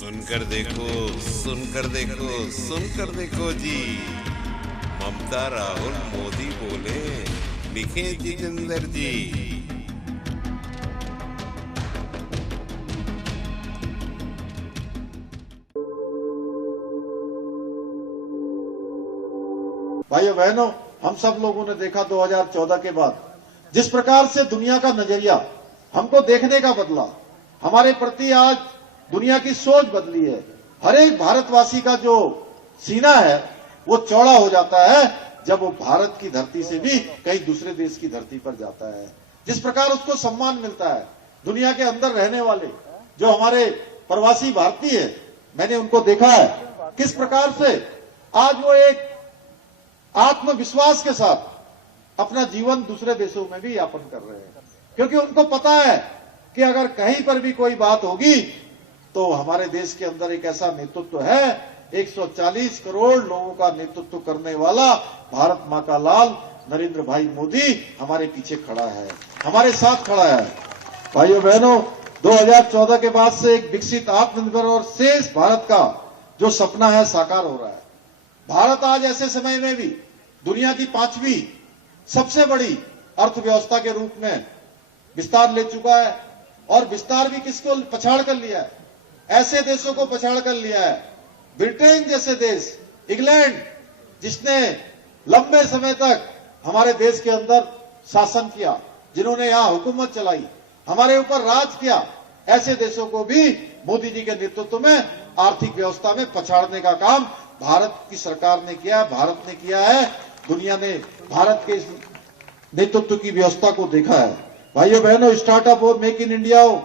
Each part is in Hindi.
सुनकर देखो, सुनकर देखो, सुनकर देखो जी। ममता राहुल मोदी बोले, लिखे जितेंद्र जी। भाइयों बहनों, हम सब लोगों ने देखा 2014 के बाद जिस प्रकार से दुनिया का नजरिया हमको देखने का बदला, हमारे प्रति आज दुनिया की सोच बदली है। हर एक भारतवासी का जो सीना है वो चौड़ा हो जाता है जब वो भारत की धरती से भी कहीं दूसरे देश की धरती पर जाता है। जिस प्रकार उसको सम्मान मिलता है, दुनिया के अंदर रहने वाले जो हमारे प्रवासी भारतीय है, मैंने उनको देखा है किस प्रकार से आज वो एक आत्मविश्वास के साथ अपना जीवन दूसरे देशों में भी यापन कर रहे हैं, क्योंकि उनको पता है कि अगर कहीं पर भी कोई बात होगी तो हमारे देश के अंदर एक ऐसा नेतृत्व है, 140 करोड़ लोगों का नेतृत्व करने वाला भारत मां का लाल नरेंद्र भाई मोदी हमारे पीछे खड़ा है, हमारे साथ खड़ा है। भाइयों बहनों, 2014 के बाद से एक विकसित, आत्मनिर्भर और शेष भारत का जो सपना है साकार हो रहा है। भारत आज ऐसे समय में भी दुनिया की 5वीं सबसे बड़ी अर्थव्यवस्था के रूप में विस्तार ले चुका है, और विस्तार भी किसको पछाड़ कर लिया है? ऐसे देशों को पछाड़ कर लिया है, ब्रिटेन जैसे देश, इंग्लैंड, जिसने लंबे समय तक हमारे देश के अंदर शासन किया, जिन्होंने यहां हुकूमत चलाई, हमारे ऊपर राज किया, ऐसे देशों को भी मोदी जी के नेतृत्व में आर्थिक व्यवस्था में पछाड़ने का काम भारत की सरकार ने किया, भारत ने किया है। दुनिया ने भारत के नेतृत्व की व्यवस्था को देखा है। भाइयों बहनों, स्टार्टअप हो, मेक इन इंडिया हो,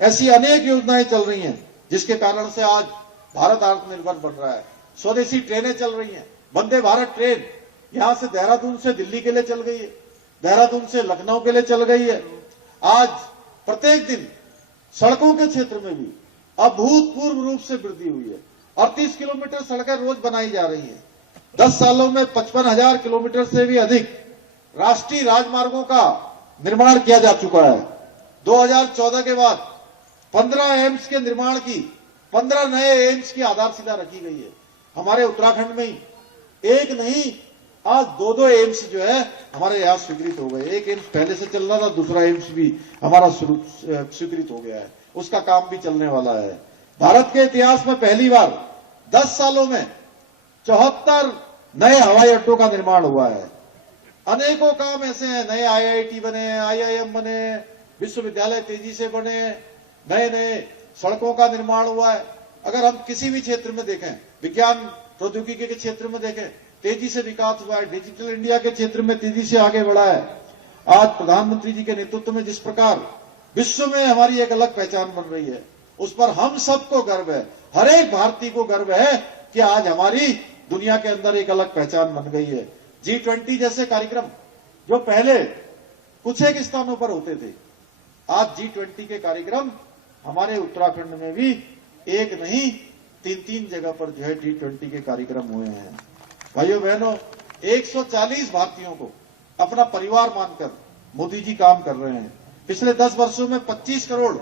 ऐसी अनेक योजनाएं चल रही हैं जिसके कारण से आज भारत आत्मनिर्भर बन रहा है। स्वदेशी ट्रेनें चल रही हैं, वंदे भारत ट्रेन यहां से देहरादून से दिल्ली के लिए चल गई है, देहरादून से लखनऊ के लिए चल गई है। आज प्रत्येक दिन सड़कों के क्षेत्र में भी अभूतपूर्व रूप से वृद्धि हुई है। 38 किलोमीटर सड़कें रोज बनाई जा रही हैं। 10 सालों में 55,000 किलोमीटर से भी अधिक राष्ट्रीय राजमार्गों का निर्माण किया जा चुका है। 2014 के बाद 15 एम्स के निर्माण की, 15 नए एम्स की आधारशिला रखी गई है। हमारे उत्तराखंड में ही एक नहीं, आज 2-2 एम्स जो है हमारे यहां स्वीकृत हो गए। एक एम्स पहले से चल रहा था, दूसरा एम्स भी हमारा स्वीकृत हो गया है, उसका काम भी चलने वाला है। भारत के इतिहास में पहली बार 10 सालों में 74 नए हवाई अड्डों का निर्माण हुआ है। अनेकों काम ऐसे हैं, नए IIT बने, IIM बने, विश्वविद्यालय तेजी से बने, नए नए सड़कों का निर्माण हुआ है। अगर हम किसी भी क्षेत्र में देखें, विज्ञान प्रौद्योगिकी के क्षेत्र में देखें, तेजी से विकास हुआ है। डिजिटल इंडिया के क्षेत्र में तेजी से आगे बढ़ा है। आज प्रधानमंत्री जी के नेतृत्व में जिस प्रकार विश्व में हमारी एक अलग पहचान बन रही है, उस पर हम सबको गर्व है, हर एक भारतीय को गर्व है कि आज हमारी दुनिया के अंदर एक अलग पहचान बन गई है। G20 जैसे कार्यक्रम जो पहले कुछ एक स्थानों पर होते थे, आज G20 के कार्यक्रम हमारे उत्तराखंड में भी एक नहीं 3-3 जगह पर जो है G20 के कार्यक्रम हुए हैं। भाइयों बहनों, 140 भारतीयों को अपना परिवार मानकर मोदी जी काम कर रहे हैं। पिछले 10 वर्षों में 25 करोड़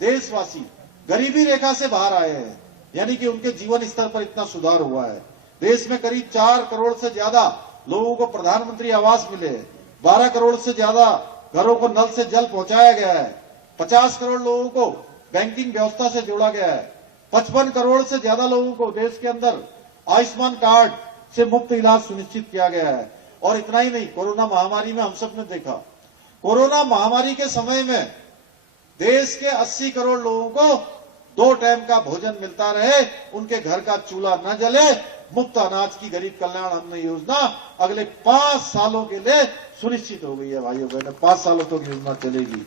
देशवासी गरीबी रेखा से बाहर आए हैं, यानी कि उनके जीवन स्तर पर इतना सुधार हुआ है। देश में करीब 4 करोड़ से ज्यादा लोगों को प्रधानमंत्री आवास मिले हैं, 12 करोड़ से ज्यादा घरों को नल से जल पहुंचाया गया है, 50 करोड़ लोगों को बैंकिंग व्यवस्था से जोड़ा गया है, 55 करोड़ से ज्यादा लोगों को देश के अंदर आयुष्मान कार्ड से मुफ्त इलाज सुनिश्चित किया गया है। और इतना ही नहीं, कोरोना महामारी में हम सब ने देखा, कोरोना महामारी के समय में देश के 80 करोड़ लोगों को 2 टाइम का भोजन मिलता रहे, उनके घर का चूल्हा न जले, मुफ्त अनाज की गरीब कल्याण अन्न योजना अगले 5 सालों के लिए सुनिश्चित हो गई है। भाइयों बहनों, 5 सालों तक योजना चलेगी।